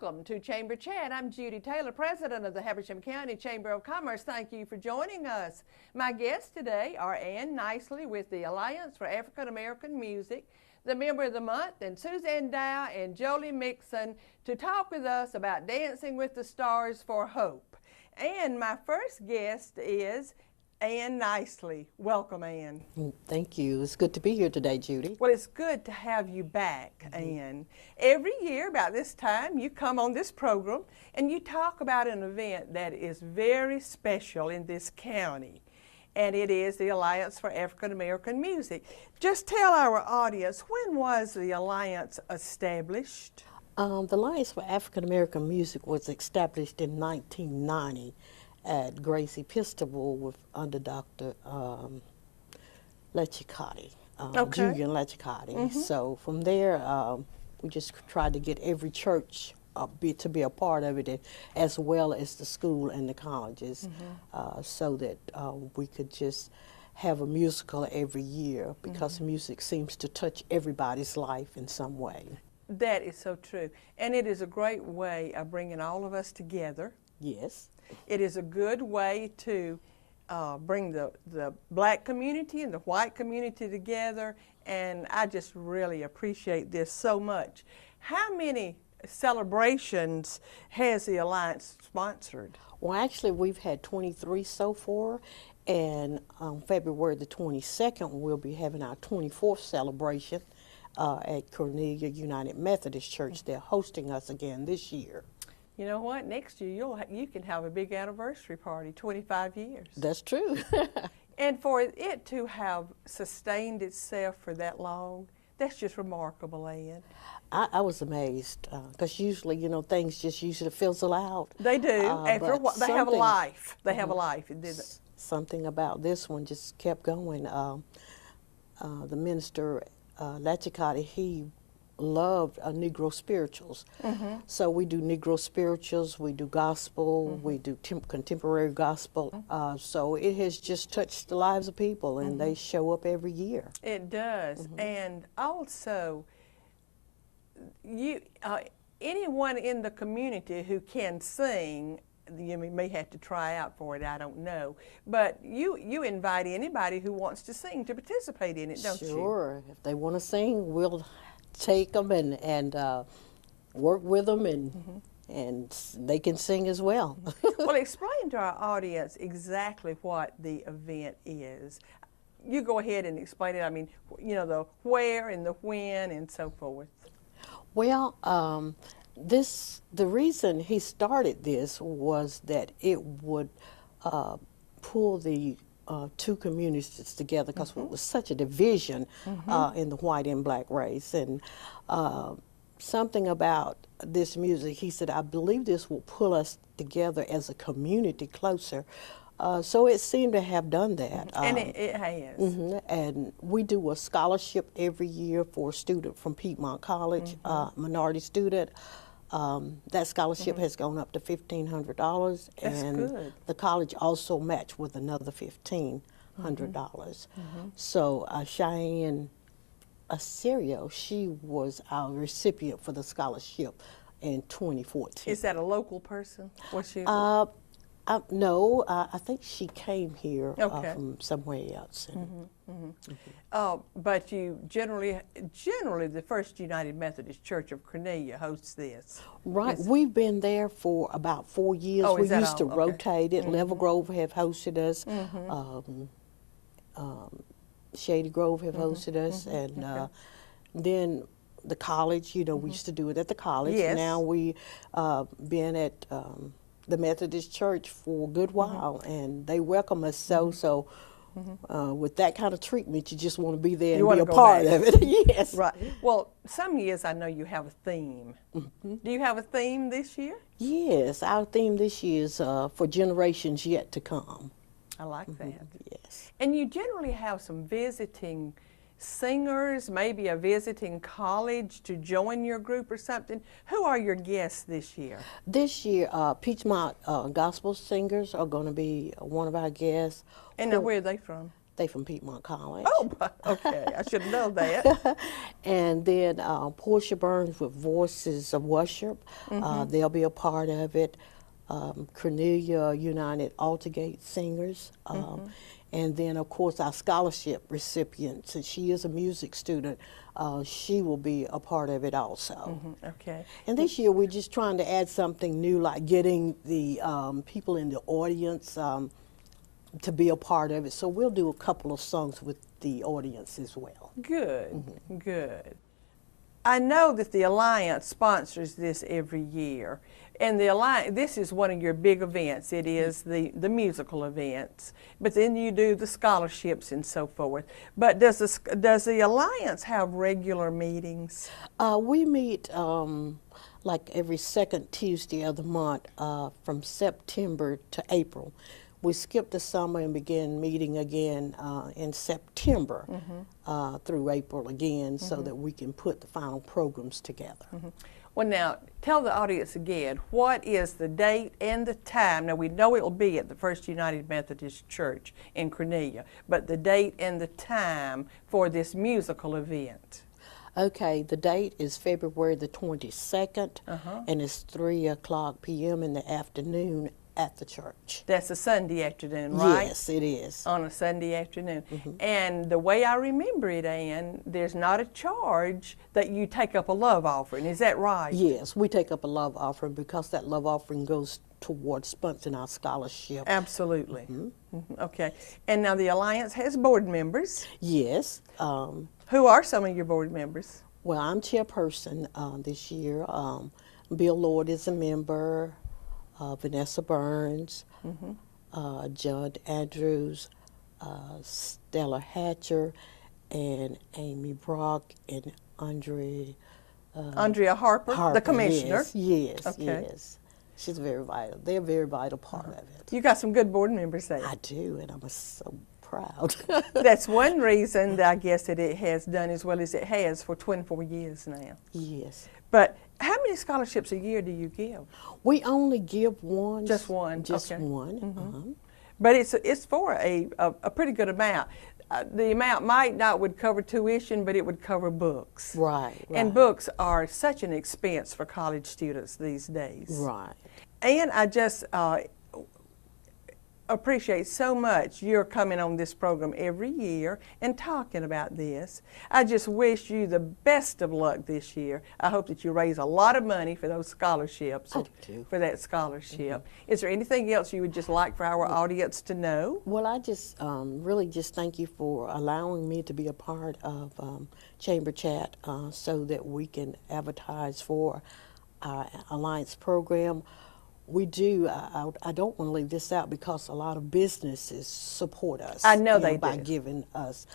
Welcome to Chamber Chat. I'm Judy Taylor, President of the Habersham County Chamber of Commerce. Thank you for joining us. My guests today are Ann Nicely with the Alliance for African American Music, the Member of the Month, and Suzanne Dow and Jolie Mixon to talk with us about Dancing with the Stars for Hope. And my first guest is Ann Nicely. Welcome, Ann. Thank you. It's good to be here today, Judy. Well, it's good to have you back, Ann. Every year about this time, you come on this program and you talk about an event that is very special in this county, and it is the Alliance for African American Music. Just tell our audience, when was the Alliance established? The Alliance for African American Music was established in 1990. At Gracie Episcopal under Dr. Lechicotti, Julian Lechicotti. So from there, we just tried to get every church to be a part of it, as well as the school and the colleges, so that we could just have a musical every year, because music seems to touch everybody's life in some way. That is so true. And it is a great way of bringing all of us together. Yes. It is a good way to bring the black community and the white community together, and I just really appreciate this so much. How many celebrations has the Alliance sponsored? Well, actually, we've had 23 so far, and on February the 22nd, we'll be having our 24th celebration at Cornelia United Methodist Church. They're hosting us again this year. You know what? Next year you can have a big anniversary party, 25 years. That's true. And for it to have sustained itself for that long, that's just remarkable, Ann. I was amazed, because usually, you know, things just usually fizzle out. They do. After a while, they have a life. They have a life. Something about this one just kept going. The minister, Lechicotti, he loved Negro spirituals. So we do Negro spirituals, we do gospel, we do contemporary gospel. So it has just touched the lives of people, and they show up every year. It does. And also, anyone in the community who can sing, you may have to try out for it, I don't know. But you invite anybody who wants to sing to participate in it, don't you? Sure. If they want to sing, we'll take them and work with them, and they can sing as well. Well, explain to our audience exactly what the event is. You go ahead and explain it. I mean, you know, the where and the when and so forth. Well, the reason he started this was that it would pull the two communities together, because it was such a division in the white and black race. And something about this music, he said, I believe this will pull us together as a community closer. So it seemed to have done that. And it has. And we do a scholarship every year for a student from Piedmont College, minority student. That scholarship has gone up to $1,500, and good. The college also matched with another $1,500. So Cheyenne Assyrio, she was our recipient for the scholarship in 2014. Is that a local person? Was she? No, I think she came here from somewhere else. But you generally the First United Methodist Church of Cornelia hosts this. Right, we've been there for about 4 years. Oh, we used to rotate it. Level Grove have hosted us. Shady Grove have hosted us, and then the college. You know, we used to do it at the college. Yes. Now we been at the Methodist Church for a good while, and they welcome us so. With that kind of treatment, you just want to be there and be a part of it. Yes. Right. Well, some years I know you have a theme. Do you have a theme this year? Yes, our theme this year is for generations yet to come. I like that. Yes. And you generally have some visiting singers, maybe a visiting college to join your group or something. Who are your guests this year? This year, Piedmont gospel singers are going to be one of our guests. And now where are they from? They from Piedmont College. Oh, okay. I should have known that. And then Portia Burns with Voices of Worship. They'll be a part of it. Cornelia United Altargate Singers. And then, of course, our scholarship recipient, since she is a music student, she will be a part of it also. Okay. And this year, we're just trying to add something new, like getting the people in the audience to be a part of it. So we'll do a couple of songs with the audience as well. Good, good. I know that the Alliance sponsors this every year, and the Alliance, this is one of your big events. It is the musical events, but then you do the scholarships and so forth. But does the Alliance have regular meetings? We meet like every second Tuesday of the month from September to April. We skipped the summer and began meeting again in September through April again so that we can put the final programs together. Well, now, tell the audience again, what is the date and the time? Now, we know it will be at the First United Methodist Church in Cornelia, but the date and the time for this musical event. Okay, the date is February the 22nd, and it's 3:00 p.m. in the afternoon at the church. That's a Sunday afternoon, right? Yes, it is. On a Sunday afternoon. And the way I remember it, Ann, there's not a charge that you take up a love offering. Is that right? Yes, we take up a love offering because that love offering goes towards sponsoring our scholarship. Absolutely. Okay. And now the Alliance has board members. Yes. Who are some of your board members? Well, I'm chairperson this year. Bill Lord is a member. Vanessa Burns, Judd Andrews, Stella Hatcher, and Amy Brock, and Andrea Harper, the commissioner. Yes, Okay. yes. She's very vital. They're a very vital part of it. You got some good board members there. I do, and I'm so proud. That's one reason that I guess that it has done as well as it has for 24 years now. Yes. But how many scholarships a year do you give? We only give one. Just one. Just okay. one. But it's for a pretty good amount. The amount would cover tuition, but it would cover books. Right. And books are such an expense for college students these days. Right. And I just appreciate so much you're coming on this program every year and talking about this. I just wish you the best of luck this year. I hope that you raise a lot of money for those scholarships. I do too. For that scholarship. Is there anything else you would just like for our audience to know? Well, I just really just thank you for allowing me to be a part of Chamber Chat so that we can advertise for our Alliance program. We do. I don't want to leave this out because a lot of businesses support us. I know they by do. giving us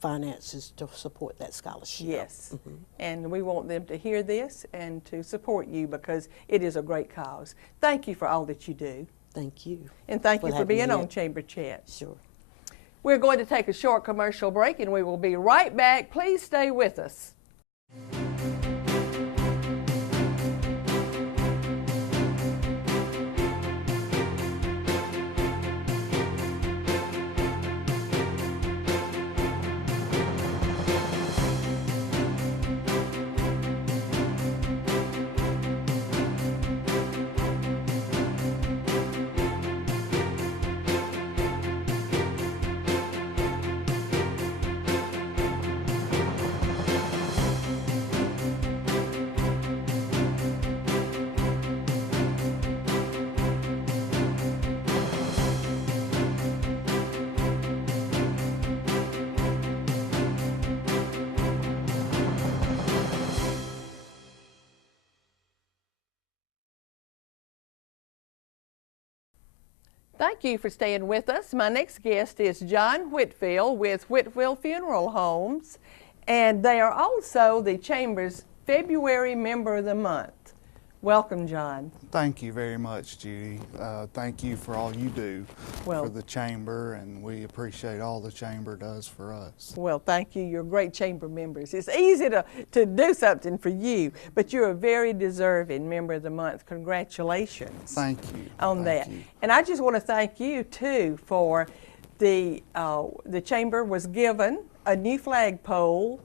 finances to support that scholarship. Yes, and we want them to hear this and to support you because it is a great cause. Thank you for all that you do. Thank you. And thank you for having being me. on Chamber Chat. Sure. We're going to take a short commercial break and we will be right back. Please stay with us. Thank you for staying with us. My next guest is John Whitfield with Whitfield Funeral Homes, and they are also the Chamber's February Member of the Month. Welcome, John. Thank you very much, Judy. Thank you for all you do Well- for the Chamber, and we appreciate all the Chamber does for us. Well, thank you. You're great Chamber members. It's easy to do something for you, but you're a very deserving Member of the Month. Congratulations. Thank you. On Thank that. you. And I just want to thank you, too, for the chamber was given a new flagpole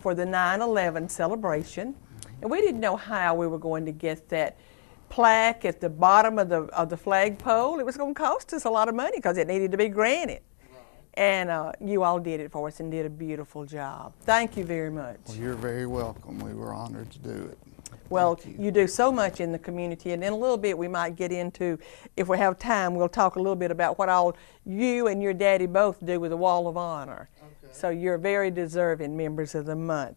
for the 9/11 celebration, and we didn't know how we were going to get that plaque at the bottom of the flagpole. It was going to cost us a lot of money because it needed to be granite. And you all did it for us and did a beautiful job. Thank you very much. Well, you're very welcome. We were honored to do it. Well, you do so much in the community, and in a little bit we might get into, if we have time, we'll talk a little bit about what all you and your daddy both do with the Wall of Honor. Okay. So you're very deserving members of the month.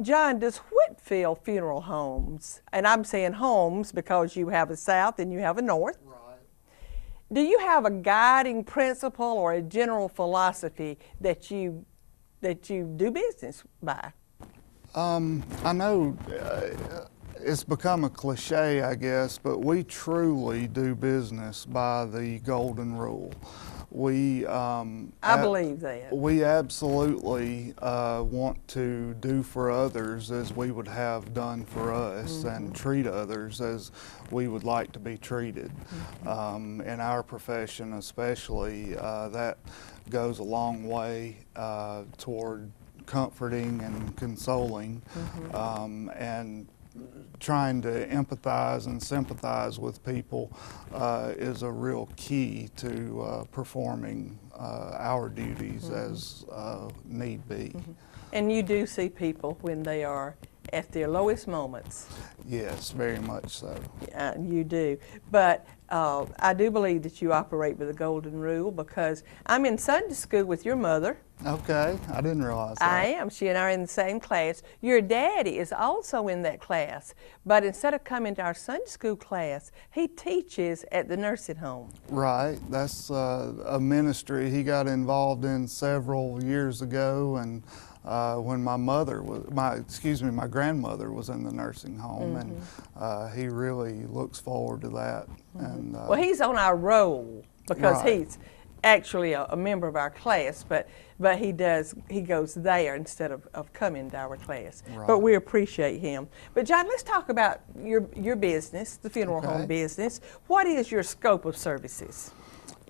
John, does Whitfield Funeral Homes, and I'm saying homes because you have a south and you have a north, right. Do you have a guiding principle or a general philosophy that you do business by? I know it's become a cliche, I guess, but we truly do business by the golden rule. We I believe that. We absolutely want to do for others as we would have done for us, and treat others as we would like to be treated. In our profession especially, that goes a long way toward comforting and consoling, and trying to empathize and sympathize with people is a real key to performing our duties as need be. And you do see people when they are at their lowest moments. Yes, very much so. You do. But I do believe that you operate with the golden rule because I'm in Sunday school with your mother. Okay, I didn't realize that. I am. She and I are in the same class. Your daddy is also in that class, but instead of coming to our Sunday school class, he teaches at the nursing home. Right, that's a ministry he got involved in several years ago, and when my grandmother was in the nursing home, and he really looks forward to that. And well, he's on our roll because he's actually a member of our class, but he goes there instead of coming to our class. Right. But we appreciate him. But John, let's talk about your business, the funeral home business. What is your scope of services?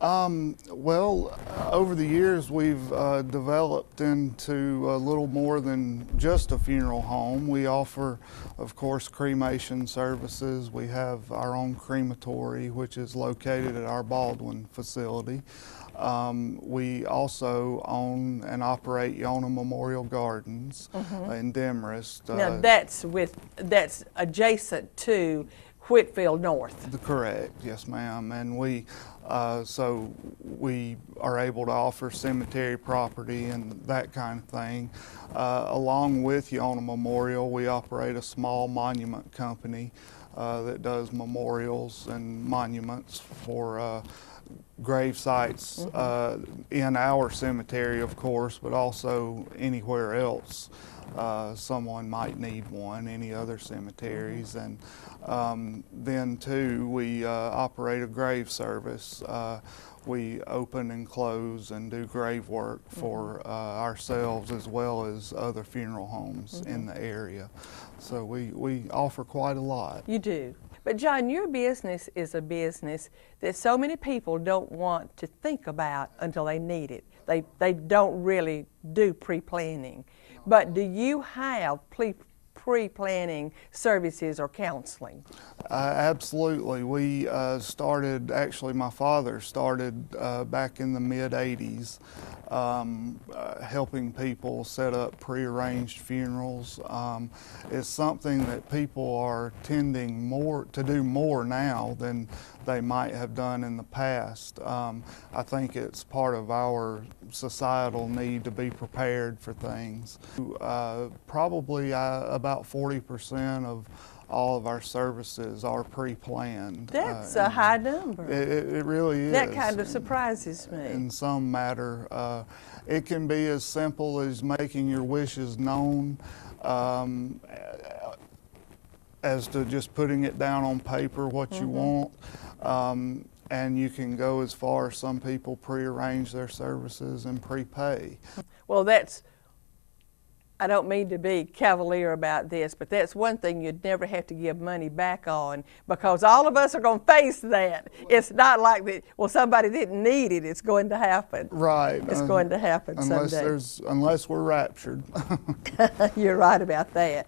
Well, over the years we've developed into a little more than just a funeral home. We offer, of course, cremation services. We have our own crematory, which is located at our Baldwin facility. We also own and operate Yona Memorial Gardens in Demarest. Now that's adjacent to Whitfield North. Correct, yes ma'am. And we so we are able to offer cemetery property and that kind of thing. Along with Yona Memorial, we operate a small monument company that does memorials and monuments for grave sites in our cemetery, of course, but also anywhere else someone might need one, any other cemeteries. And then too, we operate a grave service. We open and close and do grave work for ourselves as well as other funeral homes in the area. So we offer quite a lot. You do. But John, your business is a business that so many people don't want to think about until they need it. They don't really do pre-planning. But do you have pre-planning services or counseling? Absolutely. We started, actually my father started back in the mid-'80s, helping people set up prearranged funerals. It's something that people are tending to do more now than they might have done in the past. I think it's part of our societal need to be prepared for things. Probably about 40% of all of our services are pre-planned. That's a high number. It really is. That kind of surprises me. In some matter. It can be as simple as making your wishes known, as to just putting it down on paper what you want. And you can go as far as some people prearrange their services and prepay. Well, I don't mean to be cavalier about this, but that's one thing you'd never have to give money back on, because all of us are going to face that. It's not like that, well, somebody didn't need it. It's going to happen. Right. It's going to happen someday. Unless we're raptured. You're right about that.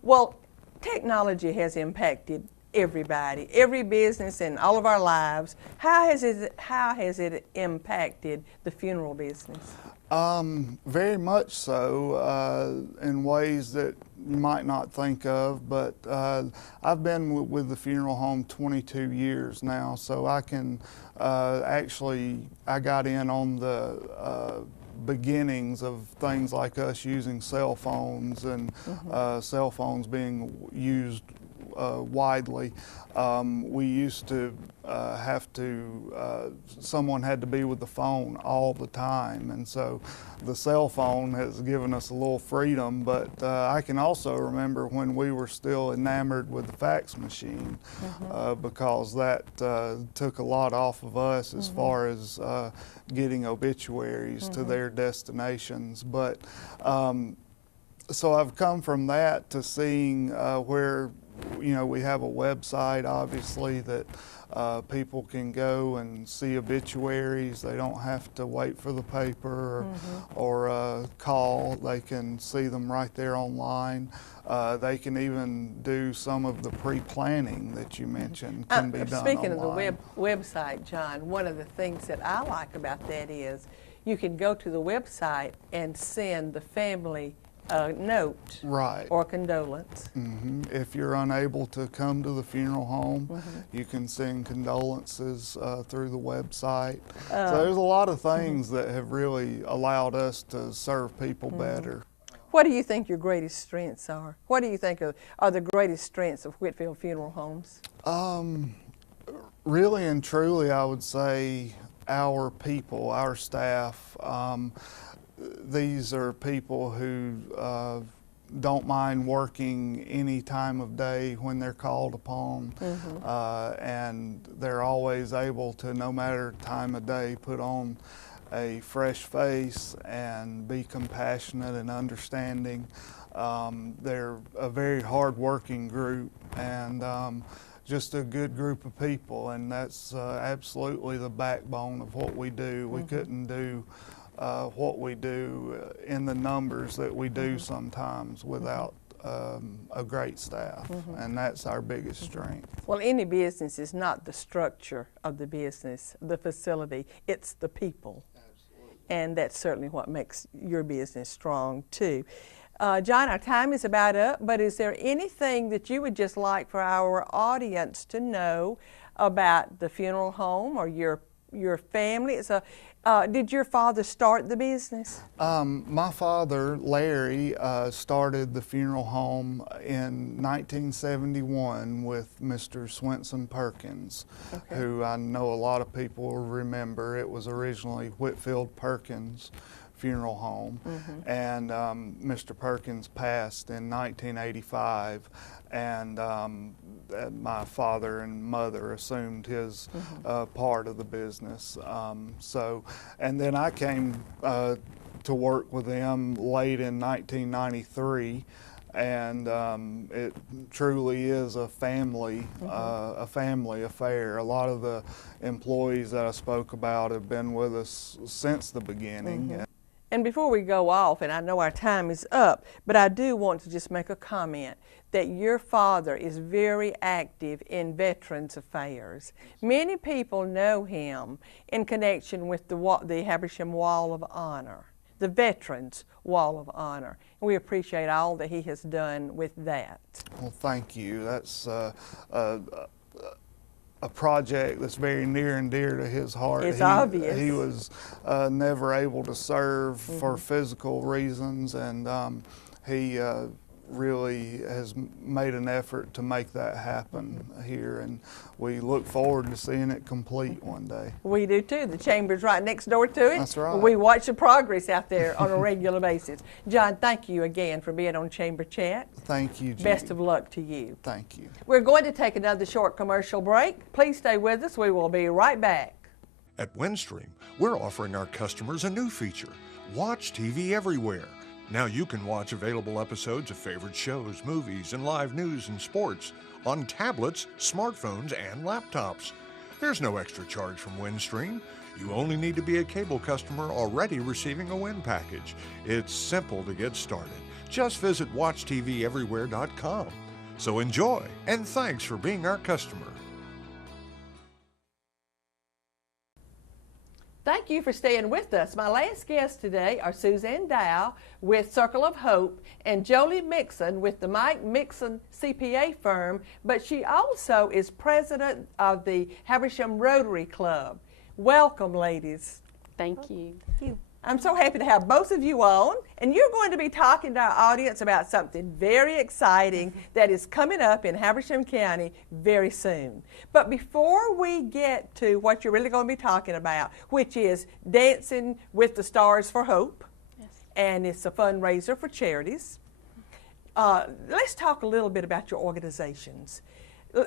Well, technology has impacted everybody, every business in all of our lives. How has it impacted the funeral business? Very much so, in ways that you might not think of, but I've been with the funeral home 22 years now, so I can I got in on the beginnings of things like us using cell phones and cell phones being used widely. We used to someone had to be with the phone all the time, and so the cell phone has given us a little freedom, but I can also remember when we were still enamored with the fax machine, because that took a lot off of us as far as getting obituaries to their destinations. But so I've come from that to seeing where, you know, we have a website, obviously, that people can go and see obituaries. They don't have to wait for the paper or call. They can see them right there online. They can even do some of the pre-planning that you mentioned can be done Speaking online. of the website, John, one of the things that I like about that is you can go to the website and send the family a note or condolence. If you're unable to come to the funeral home, you can send condolences through the website. So there's a lot of things that have really allowed us to serve people better. What do you think your greatest strengths are? What do you think are the greatest strengths of Whitfield Funeral Homes? Really and truly, I would say our people, our staff. These are people who don't mind working any time of day when they're called upon, and they're always able to, no matter time of day, put on a fresh face and be compassionate and understanding. They're a very hard-working group and just a good group of people, and that's absolutely the backbone of what we do. We couldn't do what we do in the numbers that we do sometimes without a great staff, and that's our biggest strength. Well, any business is not the structure of the business, the facility, it's the people. Absolutely. And that's certainly what makes your business strong too. John, our time is about up, but is there anything that you would just like for our audience to know about the funeral home or your family? Did your father start the business? My father, Larry, started the funeral home in 1971 with Mr. Swenson Perkins, who I know a lot of people will remember. It was originally Whitfield Perkins Funeral Home, and Mr. Perkins passed in 1985. And my father and mother assumed his part of the business. And then I came to work with them late in 1993, and it truly is a family affair. A lot of the employees that I spoke about have been with us since the beginning. And before we go off, and I know our time is up, but I do want to just make a comment that your father is very active in Veterans Affairs. Many people know him in connection with the Habersham Wall of Honor, the Veterans Wall of Honor. And we appreciate all that he has done with that. Well, thank you. That's a project that's very near and dear to his heart. It's obvious. He was never able to serve for physical reasons, and he really has made an effort to make that happen here, and we look forward to seeing it complete one day. We do too. The chamber's right next door to it. That's right. We watch the progress out there on a regular basis. John, thank you again for being on Chamber Chat. Thank you, Judy. Best of luck to you. Thank you. We're going to take another short commercial break. Please stay with us. We will be right back. At Windstream, we're offering our customers a new feature, Watch TV Everywhere. Now you can watch available episodes of favorite shows, movies, and live news and sports on tablets, smartphones, and laptops. There's no extra charge from Windstream. You only need to be a cable customer already receiving a Wind package. It's simple to get started. Just visit WatchTVEverywhere.com. So enjoy, and thanks for being our customer. Thank you for staying with us. My last guests today are Suzanne Dow with Circle of Hope and Jolie Mixon with the Mike Mixon CPA firm, but she also is president of the Habersham Rotary Club. Welcome, ladies. Thank you. I'm so happy to have both of you on, and you're going to be talking to our audience about something very exciting that is coming up in Habersham County very soon. But before we get to what you're really going to be talking about, which is Dancing with the Stars for Hope, and it's a fundraiser for charities, let's talk a little bit about your organizations.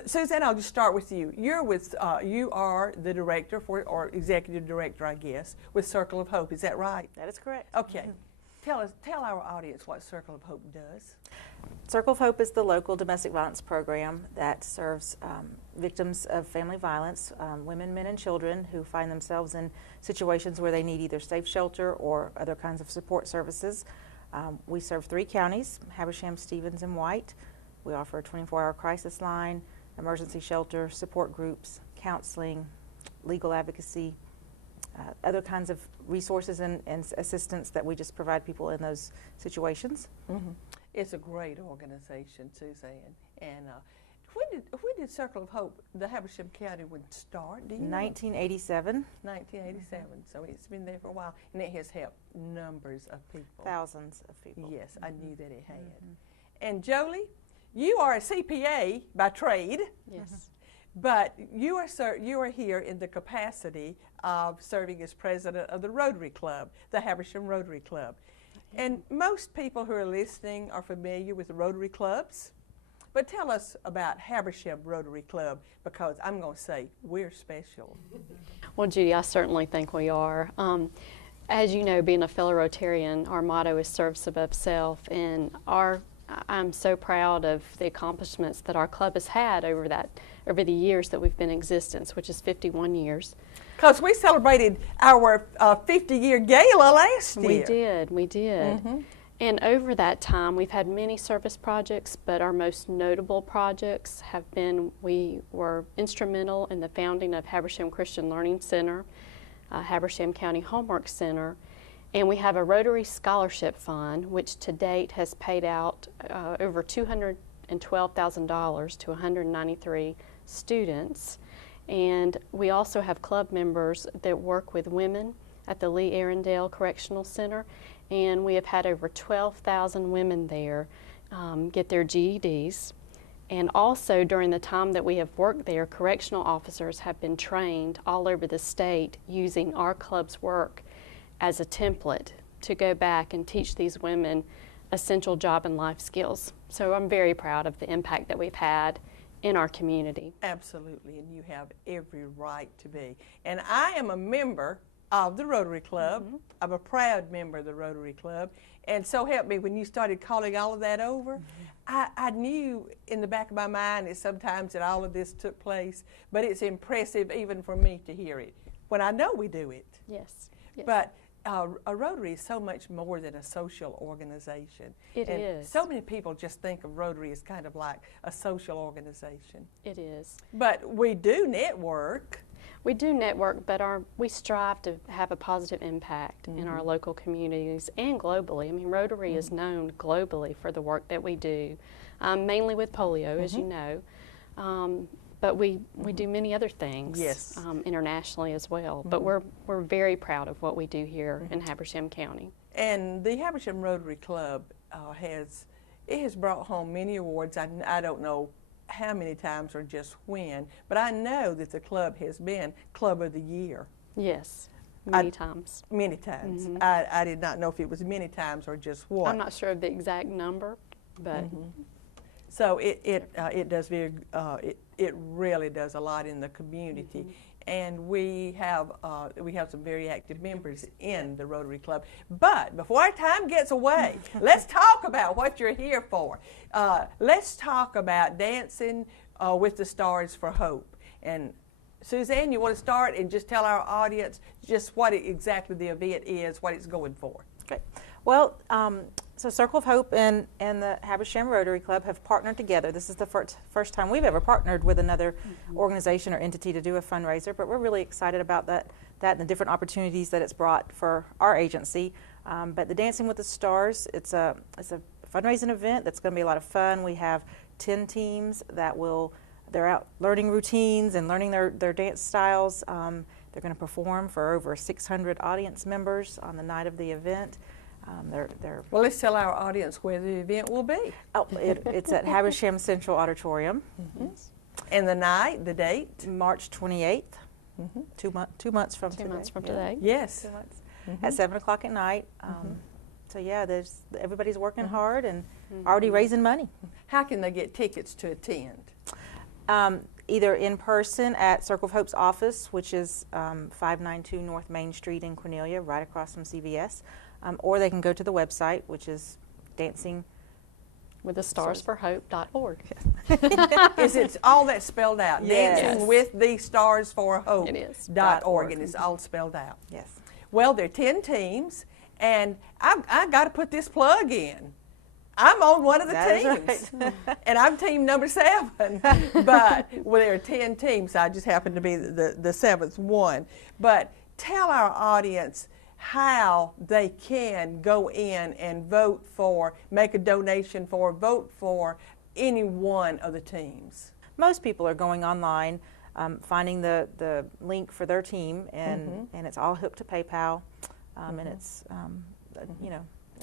Suzanne, I'll just start with you. You are the director or executive director, I guess, with Circle of Hope. Is that right? That is correct. Okay. Tell our audience what Circle of Hope does. Circle of Hope is the local domestic violence program that serves victims of family violence, women, men, and children who find themselves in situations where they need either safe shelter or other kinds of support services. We serve 3 counties, Habersham, Stevens, and White. We offer a 24-hour crisis line, emergency shelter, support groups, counseling, legal advocacy, other kinds of resources and assistance that we just provide people in those situations. Mm-hmm. It's a great organization, Suzanne. And when did Circle of Hope, the Habersham County, would start? Do you know? 1987. 1987. Mm-hmm. So it's been there for a while, and it has helped numbers of people. Thousands of people. Yes, I knew that it had. Mm-hmm. And Jolie, you are a CPA by trade. Yes. But you are here in the capacity of serving as president of the Rotary Club, the Habersham Rotary Club. And most people who are listening are familiar with the Rotary Clubs. But tell us about Habersham Rotary Club, because I'm going to say we're special. Well, Judy, I certainly think we are. As you know, being a fellow Rotarian, our motto is service above self, and I'm so proud of the accomplishments that our club has had over the years that we've been in existence, which is 51 years. Because we celebrated our 50-year gala last year. We did. Mm-hmm. And over that time, we've had many service projects, but our most notable projects have been, we were instrumental in the founding of Habersham Christian Learning Center, Habersham County Homework Center, and we have a Rotary Scholarship Fund, which to date has paid out over $212,000 to 193 students. And we also have club members that work with women at the Lee Arundel Correctional Center, and we have had over 12,000 women there get their GEDs. And also during the time that we have worked there, correctional officers have been trained all over the state using our club's work as a template to go back and teach these women essential job and life skills. So I'm very proud of the impact that we've had in our community. Absolutely, and you have every right to be. And I am a member of the Rotary Club. Mm-hmm. I'm a proud member of the Rotary Club. And so help me, when you started calling all of that over, mm-hmm. I knew in the back of my mind that sometimes that all of this took place, but it's impressive even for me to hear it when I know we do it. Yes. Yes. But a Rotary is so much more than a social organization. It is. So many people just think of Rotary as kind of like a social organization. It is. But we do network. We do network, but we strive to have a positive impact mm-hmm. in our local communities and globally. I mean, Rotary mm-hmm. is known globally for the work that we do, mainly with polio, mm-hmm. as you know. But we do many other things yes. Internationally as well. Mm-hmm. But we're very proud of what we do here mm-hmm. in Habersham County. And the Habersham Rotary Club has brought home many awards. I don't know how many times or just when, but I know that the club has been Club of the Year. Yes, many times. Many times. Mm-hmm. I did not know if it was many times or just what. I'm not sure of the exact number, but. Mm-hmm. So it does very it really does a lot in the community, mm-hmm. and we have some very active members in the Rotary Club. But before our time gets away, let's talk about what you're here for. Let's talk about Dancing with the Stars for Hope. And Suzanne, you want to start and just tell our audience just what exactly the event is, what it's going for? Okay. Well, so Circle of Hope and the Habersham Rotary Club have partnered together. This is the first time we've ever partnered with another organization or entity to do a fundraiser, but we're really excited about that and the different opportunities that it's brought for our agency. But the Dancing with the Stars, it's a fundraising event that's going to be a lot of fun. We have 10 teams they're out learning routines and learning their dance styles. They're going to perform for over 600 audience members on the night of the event. Well, let's tell our audience where the event will be. Oh, it's at Habersham Central Auditorium. And the date? March 28th, 2 months from today. 2 months from today. Yes. 2 months. At 7 o'clock at night. So yeah, everybody's working hard and already raising money. How can they get tickets to attend? Either in person at Circle of Hope's office, which is 592 North Main Street in Cornelia, right across from CVS, or they can go to the website, which is dancingwiththestarsforhope.org. Is it all that spelled out? Yes. Dancing with the Stars for Hope. It is. .org, and it's all spelled out. Yes. Well, there are 10 teams, and I got to put this plug in. I'm on one of the teams, and I'm team number 7. But there are 10 teams. I just happen to be the 7th one. But tell our audience how they can go in and make a donation vote for any one of the teams. Most people are going online, finding the link for their team, and it's all hooked to PayPal, and it's a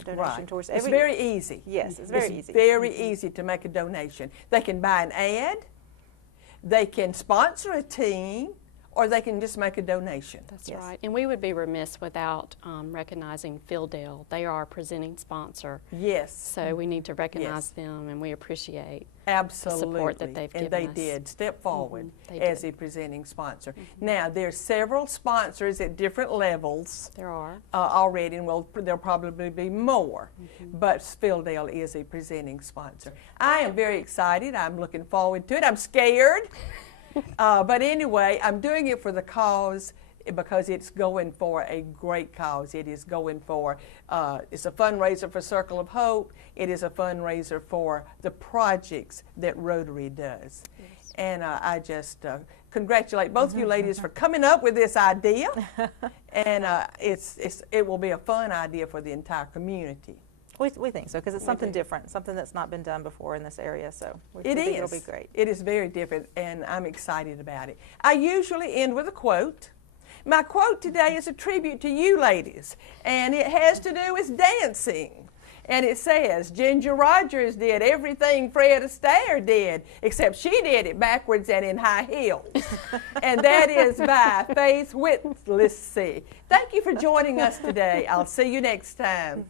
donation towards It's very easy. Yes, it's very easy. It's very easy to make a donation. They can buy an ad, they can sponsor a team, or they can just make a donation. That's right. And we would be remiss without recognizing Phildale. They are our presenting sponsor. Yes. So we need to recognize them, and we appreciate Absolutely. the support that they've given And they us. did step forward They as did. a presenting sponsor. Now, there's several sponsors at different levels There are. already, and there'll probably be more. But Phildale is a presenting sponsor. I am very excited. I'm looking forward to it. I'm scared. But anyway, I'm doing it for the cause because it's going for a great cause. It is going for, it's a fundraiser for Circle of Hope. It is a fundraiser for the projects that Rotary does. Yes. And I just congratulate both you ladies for coming up with this idea. And it will be a fun idea for the entire community. We think so, because it's something different, something that's not been done before in this area, so we It think is. it'll be great. It is very different, and I'm excited about it. I usually end with a quote. My quote today is a tribute to you ladies, and it has to do with dancing. And it says, Ginger Rogers did everything Fred Astaire did, except she did it backwards and in high heels. And that is by Faith Whittlesey. Thank you for joining us today. I'll see you next time.